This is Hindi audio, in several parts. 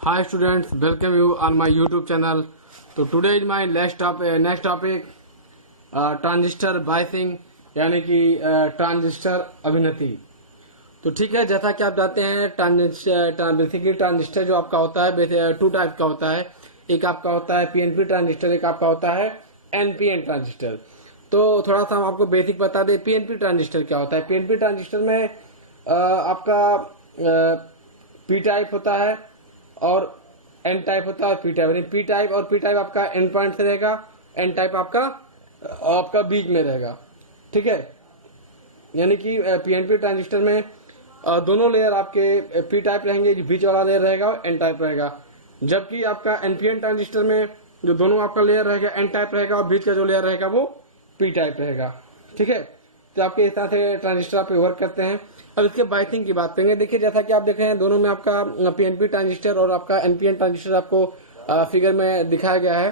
Hi students, welcome you on my YouTube channel. So today is my next topic transistor biasing यानी कि ट्रांजिस्टर अभिनति। तो ठीक है, जैसा कि आप जानते हैं बेसिकली ट्रांजिस्टर जो आपका होता है टू टाइप का होता है। एक आपका होता है पीएनपी ट्रांजिस्टर, एक आपका होता है एनपीएन ट्रांजिस्टर। तो थोड़ा सा हम आपको बेसिक बता दें पीएनपी ट्रांजिस्टर क्या होता है। पीएनपी ट्रांजिस्टर में आपका पी टाइप होता है और एन टाइप होता है और पी टाइप, यानी पी टाइप और पी टाइप आपका एन पॉइंट से रहेगा, एन टाइप आपका बीच में रहेगा। ठीक है, यानी कि पीएनपी ट्रांजिस्टर में दोनों लेयर आपके पी टाइप रहेंगे, जो बीच वाला लेयर रहेगा और एन टाइप रहेगा। जबकि आपका एनपीएन ट्रांजिस्टर में जो दोनों आपका लेयर रहेगा एन टाइप रहेगा और बीच का जो लेयर रहेगा वो पी टाइप रहेगा। ठीक है, तो आपके इस तरह से ट्रांजिस्टर आप वर्क करते हैं। अब इसके बाइसिंग की बात करेंगे। देखिए, जैसा कि आप देख रहे हैं दोनों में आपका पीएनपी ट्रांजिस्टर और आपका एनपीएन ट्रांजिस्टर आपको फिगर में दिखाया गया है।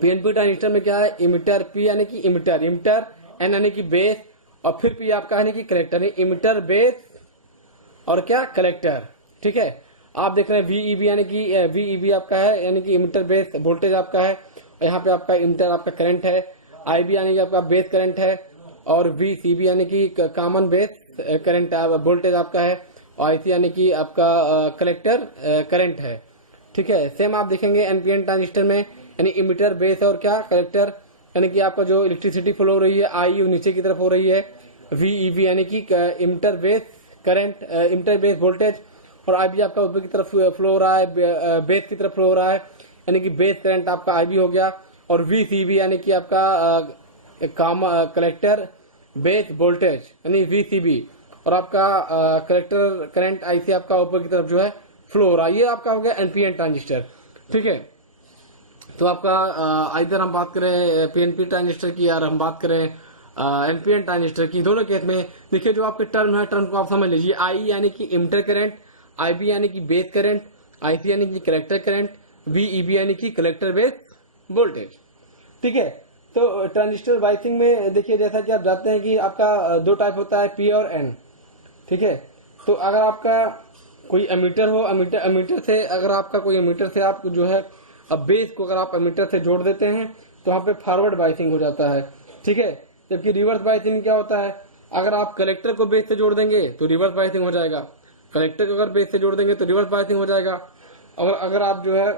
पीएनपी ट्रांजिस्टर में क्या है, इमिटर पी यानी कि इमिटर, एन यानी कि बेस और फिर पी आपका यानी कि कलेक्टर, इमिटर बेस और क्या कलेक्टर। ठीक है, आप देख रहे हैं वीईबी यानी कि वीईबी आपका है यानी कि इमिटर बेस वोल्टेज आपका है, और यहाँ पे आपका इमिटर आपका करंट है, आईबी यानी कि आपका बेस करंट है, और वीसीबी यानी कि कॉमन बेस करंट वोल्टेज आपका है, और आईसी यानी कि आपका कलेक्टर करंट है। ठीक है, सेम आप देखेंगे एनपीएन ट्रांजिस्टर में, यानी इमिटर बेस और क्या कलेक्टर, यानी कि आपका जो इलेक्ट्रिसिटी फ्लो हो रही है आई नीचे की तरफ हो रही है, वीईबी यानी कि emitter base current, emitter base voltage, और आईबी आपका ऊपर की तरफ फ्लो हो रहा है, बेस की तरफ फ्लो हो रहा है, यानी कि बेस करंट आपका आईबी हो गया, और वीसीबी यानी कि आपका कलेक्टर बेस वोल्टेज यानी वीसीबी, और आपका कलेक्टर करंट आईसी आपका ऊपर की तरफ जो है फ्लो हो रहा है। ये आपका हो गया एनपीएन ट्रांजिस्टर। ठीक है, तो आपका इधर हम बात करें पीएनपी ट्रांजिस्टर की और हम बात करें एनपीएन ट्रांजिस्टर की। दोनों केस में देखिए जो आपके टर्म है, टर्म को आप समझ लीजिए। आई यानी कि इमिटर करंट, आईबी यानी कि बेस करंट, आईसी यानी कि कलेक्टर करंट, वीईबी यानी कि कलेक्टर बेस वोल्टेज। ठीक है, तो ट्रांजिस्टर बाइसिंग में देखिए जैसा कि आप जानते हैं कि आपका दो टाइप होता है, पी और एन। ठीक है, तो अगर आपका कोई एमीटर हो, एमीटर से अगर आपका कोई एमीटर से आप जो है अब बेस को अगर आप एमीटर से जोड़ देते हैं तो वहां पे फॉरवर्ड बाइसिंग हो जाता है। ठीक है, जबकि रिवर्स बाइसिंग क्या होता है, अगर आप कलेक्टर को बेस से जोड़ देंगे तो रिवर्स बाइसिंग हो जाएगा, कलेक्टर को अगर बेस से जोड़ देंगे तो रिवर्स बाइसिंग हो जाएगा, और अगर आप जो है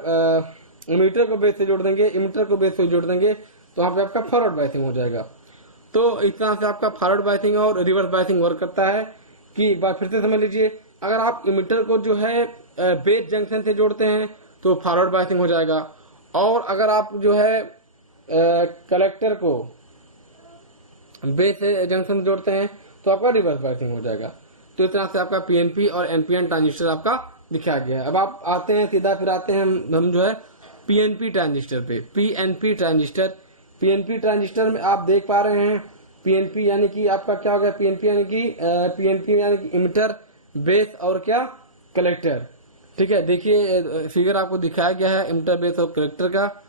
एमीटर को बेस से जोड़ देंगे, इमिटर को बेस से जोड़ देंगे तो वहां पे आपका फॉरवर्ड बाइसिंग हो जाएगा। तो इस तरह से आपका फॉरवर्ड बाइसिंग और रिवर्स बाइसिंग वर्क करता है। कि एक बार फिर से समझ लीजिए, अगर आप इमिटर को जो है बेस जंक्शन से जोड़ते हैं तो फॉरवर्ड बाइसिंग हो जाएगा, और अगर आप जो है कलेक्टर को बेस जंक्शन से जोड़ते हैं तो आपका रिवर्स बाइसिंग हो जाएगा। तो इस तरह से आपका पीएनपी और एनपीएन ट्रांजिस्टर आपका दिखाया गया है। अब आप आते हैं सीधा फिर आते हैं हम जो है पीएनपी ट्रांजिस्टर पे। पीएनपी ट्रांजिस्टर में आप देख पा रहे हैं पीएनपी यानी कि आपका क्या हो गया, पीएनपी यानी कि इमिटर बेस और क्या कलेक्टर। ठीक है, देखिए फिगर आपको दिखाया गया है इमिटर बेस और कलेक्टर का।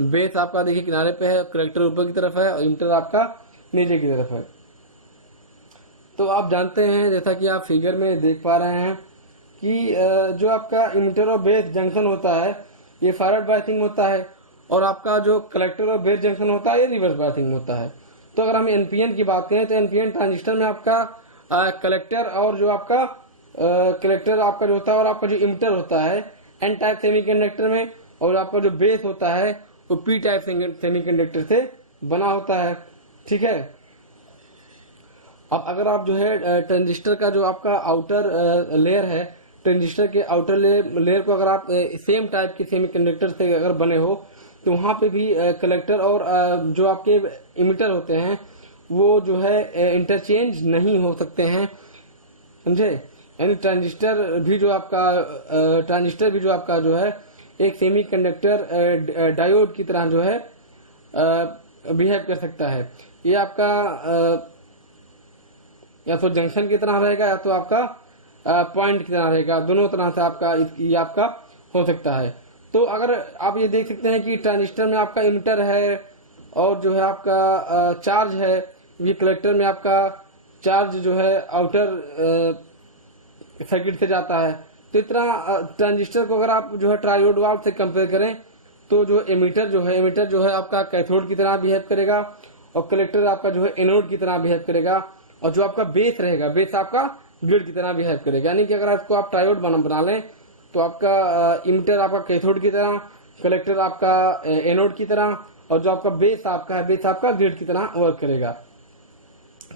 बेस आपका देखिए किनारे पे है, कलेक्टर ऊपर की तरफ है और इमिटर आपका नीचे की तरफ है। तो आप जानते हैं जैसा कि आप फिगर में देख पा रहे हैं कि जो आपका इमिटर और बेस जंक्शन होता है ये फॉरवर्ड बाइसिंग होता है, और आपका जो कलेक्टर और बेस जंक्शन होता है ये रिवर्स बाइसिंग होता है। तो अगर हम एनपीएन की बात करें तो एनपीएन ट्रांजिस्टर में आपका कलेक्टर और जो आपका कलेक्टर आपका जो होता है और आपका जो इमिटर होता है एन टाइप सेमीकंडक्टर में, और आपका जो बेस होता है वो पी टाइप सेमीकंडक्टर से बना होता है। ठीक है, अब अगर आप जो है ट्रांजिस्टर का जो आपका आउटर लेयर है, ट्रांजिस्टर के आउटर लेयर को अगर आप सेम टाइप के सेमीकंडक्टर से अगर बने हो तो वहां पे भी कलेक्टर और जो आपके इमिटर होते हैं वो जो है इंटरचेंज नहीं हो सकते हैं, समझे। यानी ट्रांजिस्टर भी जो आपका जो है एक सेमीकंडक्टर डायोड की तरह जो है बिहेव कर सकता है। ये आपका या तो जंक्शन की तरह रहेगा या तो आपका पॉइंट की तरह रहेगा, दोनों तरह से आपका ये आपका हो सकता है। तो अगर आप ये देख सकते हैं कि ट्रांजिस्टर में आपका इमिटर है और जो है आपका चार्ज है, ये कलेक्टर में आपका चार्ज जो है आउटर सर्किट से जाता है, तो इतना ट्रांजिस्टर को अगर आप जो है ट्रायोड वाल्व से कंपेयर करें तो जो एमीटर जो है आपका कैथोड की तरह बिहेव करेगा और कलेक्टर आपका जो है एनोड की तरह बिहेव करेगा, और जो आपका बेस रहेगा बेस आपका ग्रिड की तरह बिहेव करेगा। यानी कि अगर इसको आप ट्रायोड बना लें तो आपका इमीटर आपका कैथोड की तरह, कलेक्टर आपका एनोड की तरह, और जो आपका बेस आपका ग्रिड की तरह वर्क करेगा।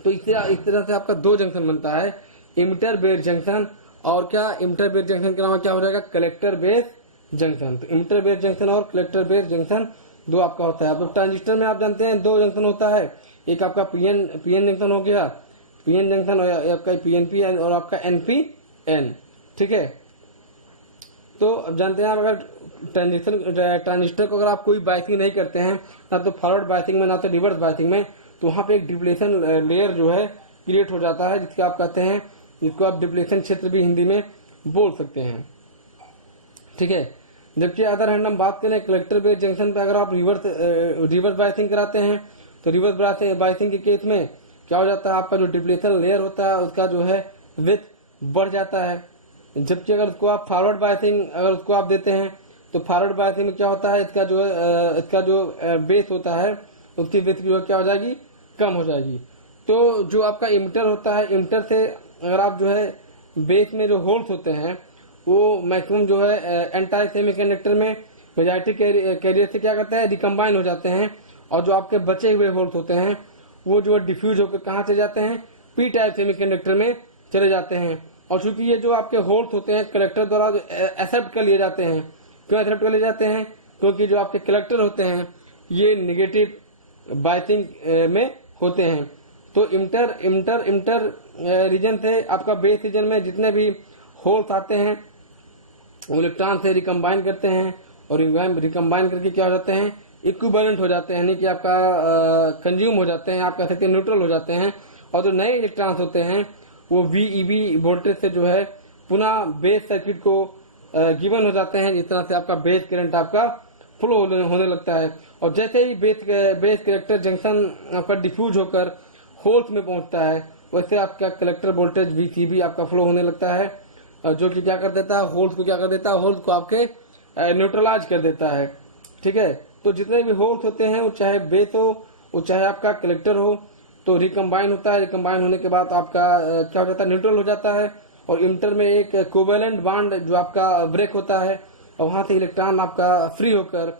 तो इस तरह से आपका दो जंक्शन बनता है, इमीटर बेस जंक्शन और क्या इमीटर बेस जंक्शन के अलावा क्या हो जाएगा कलेक्टर बेस जंक्शन। तो इमीटर बेस जंक्शन और कलेक्टर बेस जंक्शन दो आपका होता है। अब ट्रांजिस्टर में आप जानते हैं दो जंक्शन होता है, एक आपका पीएन जंक्शन हो गया, पीएन जंक्शन और आपका पीएनपी और आपका एनपीएन, ठीक है। तो अब जानते हैं आप अगर ट्रांजिस्टर को अगर आप कोई बायसिंग नहीं करते हैं, ना तो फॉरवर्ड बायसिंग में ना तो रिवर्स बायसिंग में, तो वहां पे एक डिप्लेशन लेयर जो है क्रिएट हो जाता है, जिसको आप कहते हैं, जिसको आप डिप्लेशन क्षेत्र भी हिंदी में बोल सकते हैं, ठीक है। जबकि अदर हैंड हम बात करें कलेक्टर बेस जंक्शन पे, अगर आप रिवर्स बायसिंग कराते हैं तो रिवर्स बायसिंग के केस में क्या हो जाता है, आपका जो डिप्लेशन लेयर होता है उसका जो है विड्थ बढ़ जाता है। जबकि अगर उसको आप फॉरवर्ड बायसिंग अगर उसको आप देते हैं तो फॉरवर्ड बायसिंग में क्या होता है, इसका जो बेस होता है उसकी विड्थ जो है क्या हो जाएगी, कम हो जाएगी। तो जो आपका इमीटर होता है, इमीटर से अगर आप जो है बेस में जो होल्स होते हैं वो मैक्सिमम जो है एंटाई सेमीकंडक्टर में मेजॉरिटी कैरियर से क्या करते हैं, रिकम्बाइन हो जाते हैं, और जो आपके बचे हुए होल्स होते हैं वो जो डिफ्यूज होकर कहाँ चले जाते हैं, पी टाइप सेमीकंडक्टर में चले जाते हैं। और चूंकि ये जो आपके होल्स होते हैं कलेक्टर द्वारा एक्सेप्ट कर लिए जाते हैं, क्यों एक्सेप्ट कर लिए जाते हैं, क्योंकि जो आपके कलेक्टर होते हैं ये निगेटिव बायसिंग में होते हैं। तो इमीटर रीजन से आपका बेस रीजन में जितने भी होल्स आते हैं इलेक्ट्रॉन से रिकम्बाइन करते हैं, और रिकम्बाइन करके क्या हो जाते हैं, इक्विवेलेंट हो जाते हैं, यानी कि आपका कंज्यूम हो जाते हैं, आप कह सकते हैं न्यूट्रल हो जाते हैं। और जो नए इलेक्ट्रॉन्स होते हैं वो VEB वोल्टेज से जो है पुनः बेस सर्किट को गिवन हो जाते हैं, जिस तरह से आपका बेस करंट आपका फ्लो होने लगता है। और जैसे ही बेस कलेक्टर जंक्शन आपका डिफ्यूज होकर होल्स में पहुंचता है, वैसे आपका कलेक्टर वोल्टेज VCB आपका फ्लो होने लगता है, जो कि क्या कर देता है, होल्स को क्या कर देता है, होल्स को आपके न्यूट्रलाइज कर देता है, ठीक है। तो जितने भी होल्स होते हैं वो चाहे बेस हो वो चाहे आपका कलेक्टर हो, तो रिकम्बाइन होता है, रिकम्बाइन होने के बाद आपका क्या हो जाता है, न्यूट्रल हो जाता है, और इमीटर में एक कोवेलेंट बॉन्ड जो आपका ब्रेक होता है, और वहां से इलेक्ट्रॉन आपका फ्री होकर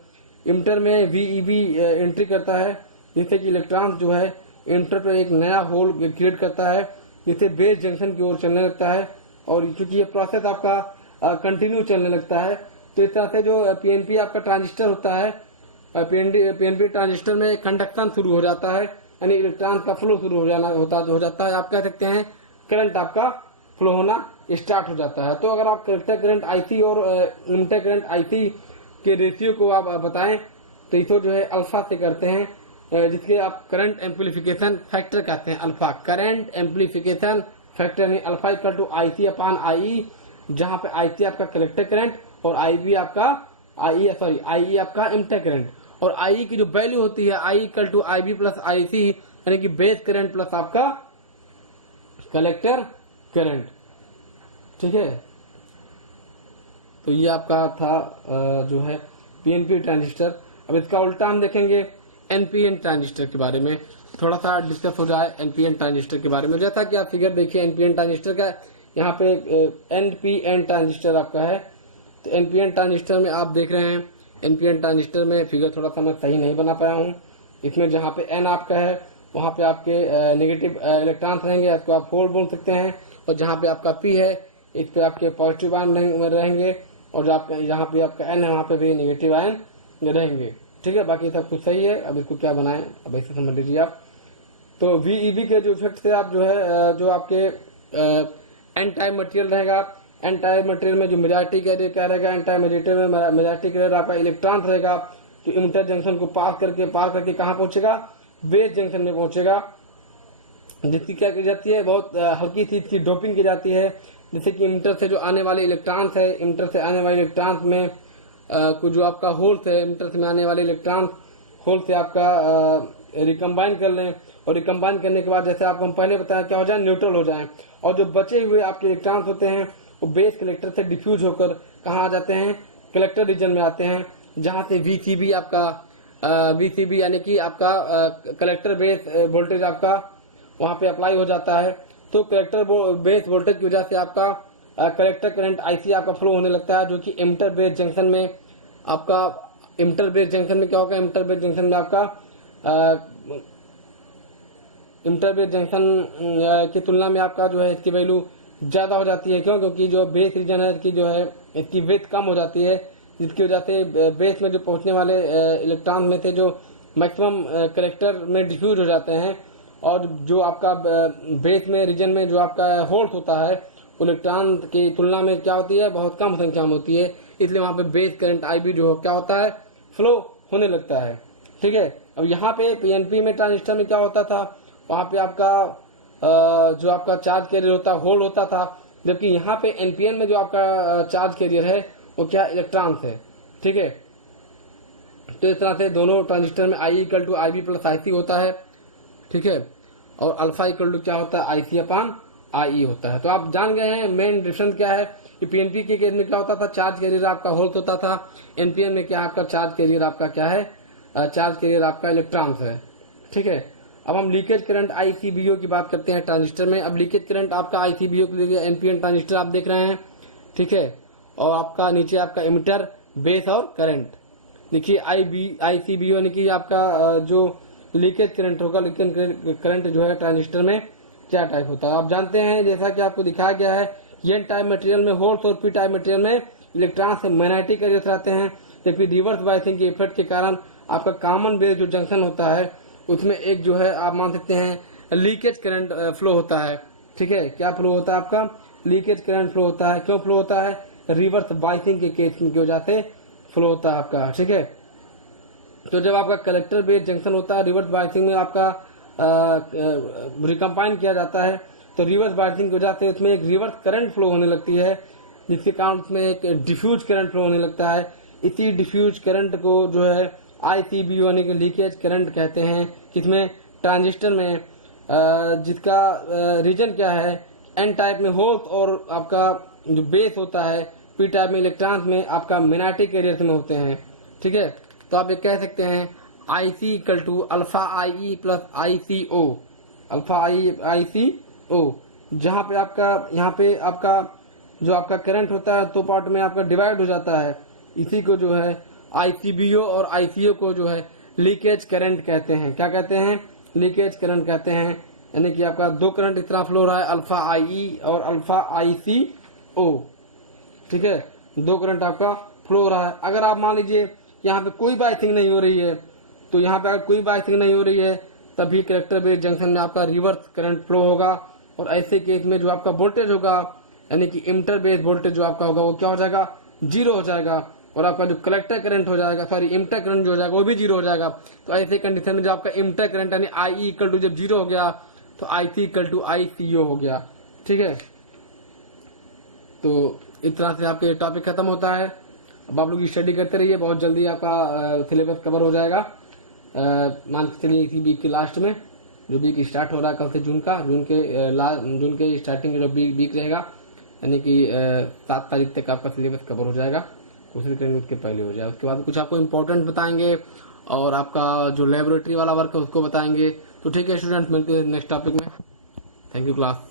इमीटर में VEB एंट्री करता है, जिससे कि इलेक्ट्रॉन जो है इमीटर पर एक नया होल क्रिएट करता है, जिससे बेस जंक्शन की ओर चलने लगता है। और क्योंकि ये प्रोसेस आपका कंटिन्यू चलने लगता है, तो इस तरह से जो PNP आपका ट्रांजिस्टर होता है, PNP ट्रांजिस्टर में कंडक्शन शुरू हो जाता है, यानी इलेक्ट्रॉन का फ्लो शुरू हो जाता है, आप कह सकते हैं करंट आपका फ्लो होना स्टार्ट हो जाता है। तो अगर आप कलेक्टर करंट IC और इमीटर करंट IC के रेशियो को आप बताएं तो इसको जो है अल्फा से करते हैं, जिसके आप करंट एम्पलीफिकेशन फैक्टर कहते हैं, अल्फा करंट एम्पलीफिकेशन फैक्टर, यानी alpha equal to IC upon IE, जहां पे IC आपका कलेक्टर करंट और IE आपका इमीटर करंट, और IE की जो वैल्यू होती है I equal to IB plus IC, यानी कि बेस करंट प्लस आपका कलेक्टर करंट, ठीक है। तो ये आपका था जो है PNP ट्रांजिस्टर। अब इसका उल्टा हम देखेंगे NPN ट्रांजिस्टर के बारे में, थोड़ा सा डिस्कस हो जाए NPN ट्रांजिस्टर के बारे में। जैसा कि आप फिगर देखिए NPN ट्रांजिस्टर का, यहाँ पे NPN ट्रांजिस्टर आपका है। तो NPN ट्रांजिस्टर में आप देख रहे हैं, NPN ट्रांजिस्टर में फिगर थोड़ा सा मैं सही नहीं बना पाया हूँ। इसमें जहाँ पे N आपका है वहाँ पे आपके नेगेटिव इलेक्ट्रॉन्स रहेंगे, इसको आप होल बोल सकते हैं, और जहाँ पे आपका P है इस पे आपके पॉजिटिव आयन रहेंगे, और जहाँ पे आपका N है वहाँ पे भी नेगेटिव आयन रहेंगे, ठीक है। बाकी सब कुछ सही है। अब इसको क्या बनाएं, अब ऐसे समझ लीजिए आप। तो VEB के जो इफेक्ट से आप जो है जो आपके एन टाइप मटेरियल रहेगा, एन टाइप मटेरियल में जो मेजॉरिटी कैरियर क्या रहेगा, एन टाइप मटेरियल में मेजॉरिटी कैरियर आपका इलेक्ट्रॉन रहेगा, जो इमीटर जंक्शन को पार करके कहाँ पहुंचेगा, बेस जंक्शन में पहुंचेगा, जिसकी क्या की जाती है, बहुत हल्की सी इसकी डोपिंग की जाती है, जैसे कि इमीटर से जो आने वाले इलेक्ट्रॉन्स है, इमीटर से आने वाले इलेक्ट्रॉन्स में कुछ जो आपका होल्स है, इमीटर से आने वाले इलेक्ट्रॉन होल से आपका रिकम्बाइन कर लें, और रिकम्बाइन करने के बाद जैसे आपको हम पहले बताया क्या हो जाए, न्यूट्रल हो जाए, और जो बचे हुए आपके इलेक्ट्रॉन्स होते हैं वो बेस कलेक्टर से डिफ्यूज होकर कहाँ आ जाते हैं, कलेक्टर रीजन में आते हैं, जहां से वीसीबी आपका वीसीबी यानी कि आपका कलेक्टर बेस वोल्टेज आपका वहां पे अप्लाई हो जाता है। तो कलेक्टर बेस वोल्टेज की वजह से आपका कलेक्टर करंट आईसी आपका फ्लो होने लगता है, जो कि एमिटर बेस जंक्शन में आपका एमिटर बेस जंक्शन में क्या होगा, एमिटर बेस जंक्शन में आपका एमिटर बेस जंक्शन की तुलना में आपका जो है इसकी वैल्यू ज्यादा हो जाती है। क्यों? क्योंकि जो बेस रीजन है इसकी जो है इसकी विड्थ कम हो जाती है, जिसकी वजह से बेस में जो पहुंचने वाले इलेक्ट्रॉन में से जो मैक्सिमम कलेक्टर में डिफ्यूज हो जाते हैं, और जो आपका बेस में रीजन में जो आपका होल्स होता है इलेक्ट्रॉन की तुलना में क्या होती है, बहुत कम संख्या में होती है। इसलिए वहां पे बेस करंट आईबी जो क्या होता है, फ्लो होने लगता है। ठीक है। अब यहाँ पे पीएनपी में ट्रांजिस्टर में क्या होता था, वहां पे आपका जो आपका चार्ज कैरियर होता है होल्ड होता था, जबकि यहाँ पे एनपीएन में जो आपका चार्ज कैरियर है वो क्या, इलेक्ट्रॉन्स है। ठीक है। तो इस तरह से दोनों ट्रांजिस्टर में I equal to I B plus I C होता है। ठीक है। और अल्फा इक्वल टू क्या होता है, आई सी अपान आई होता है। तो आप जान गए हैं मेन डिफरेंस क्या है कि पीएनपी के केस में क्या होता था, चार्ज कैरियर आपका होल्ड होता था, एनपीएन में क्या आपका चार्ज कैरियर आपका क्या है, चार्ज कैरियर आपका इलेक्ट्रॉन्स है। ठीक है। अब हम लीकेज करंट आईसीबीओ की बात करते हैं ट्रांजिस्टर में। अब लीकेज करंट आपका आईसीबीओ के लिए एनपीएन ट्रांजिस्टर आप देख रहे हैं। ठीक है। और आपका नीचे आपका एमिटर बेस और करंट देखिए आईसीबीओ यानी कि आपका जो लीकेज करंट होगा, लीकेज करंट जो है ट्रांजिस्टर में क्या टाइप होता है आप जानते हैं, जैसा कि आपको दिखाया गया है। एन टाइप मटेरियल में होल्स और पी टाइप मटेरियल में इलेक्ट्रॉन से मैग्नेटिक कैरियर रहते हैं, जबकि रिवर्स बायसिंग के इफेक्ट के कारण आपका कॉमन बेस जो जंक्शन होता है उसमें एक जो है आप मान सकते हैं लीकेज करंट फ्लो होता है। ठीक है। क्या फ्लो होता है आपका, लीकेज करंट फ्लो होता है। क्यों फ्लो होता है, रिवर्स बायसिंग के केस की वजह से फ्लो होता है आपका। ठीक है। तो जब आपका कलेक्टर बेस जंक्शन होता है, रिवर्स बायसिंग में आपका रिकम्बाइन किया जाता है, तो रिवर्स बायसिंग की वजह से उसमें एक रिवर्स करंट फ्लो होने लगती है, जिसके कारण उसमें एक डिफ्यूज करंट फ्लो होने लगता है। इसी डिफ्यूज करंट को जो है आईसीबीओ यानी कि लीकेज करंट कहते हैं। किसमें, ट्रांजिस्टर में, जिसका रीजन क्या है, एन टाइप में होल्स और आपका जो बेस होता है पी टाइप में इलेक्ट्रॉन्स में आपका मैग्नेटिक कैरियर में होते हैं। ठीक है। तो आप ये कह सकते हैं IC equal to alpha I plus ICO, alpha I C O, जहाँ पे आपका यहाँ पे आपका जो आपका करंट होता है तो पार्ट में आपका डिवाइड हो जाता है। इसी को जो है आईसीबीओ और आईसीओ को जो है लीकेज करंट कहते हैं। क्या कहते हैं, लीकेज करंट कहते हैं। यानी कि आपका दो करंट इस तरह फ्लो रहा है, अल्फा आई और अल्फा आईसीओ। ठीक है। दो करंट आपका फ्लो हो रहा है। अगर आप मान लीजिए यहाँ पे कोई बायसिंग नहीं हो रही है, तो यहाँ पे अगर कोई बायसिंग नहीं हो रही है तभी कलेक्टर बेस जंक्शन में आपका रिवर्स करंट फ्लो होगा, और ऐसे केस में जो आपका वोल्टेज होगा यानी कि इमिटर बेस वोल्टेज जो आपका होगा वो क्या हो जाएगा, जीरो हो जाएगा, और आपका जो कलेक्टर करंट हो जाएगा, सॉरी इमिटर करंट जो हो जाएगा वो भी जीरो हो जाएगा। तो ऐसे कंडीशन में जो आपका इमिटर करंट यानी आई इक्वल टू जब जीरो हो गया तो आई सी इक्वल टू आई सी ओ हो गया। ठीक है। तो इस तरह से आपके टॉपिक खत्म होता है। अब आप लोग स्टडी करते रहिए, बहुत जल्दी आपका सिलेबस कवर हो जाएगा। मान के चलिए इसी वीक के लास्ट में, जो वीक स्टार्ट हो रहा है कल से जून के स्टार्टिंग जो वीक रहेगा, यानी कि 7 तारीख तक आपका सिलेबस कवर हो जाएगा। कोशिश करेंगे उसके पहले हो जाए। उसके बाद कुछ आपको इम्पोर्टेंट बताएंगे और आपका जो लेबोरेटरी वाला वर्क है उसको बताएंगे। तो ठीक है स्टूडेंट, मिलते हैं नेक्स्ट टॉपिक में। Thank you class.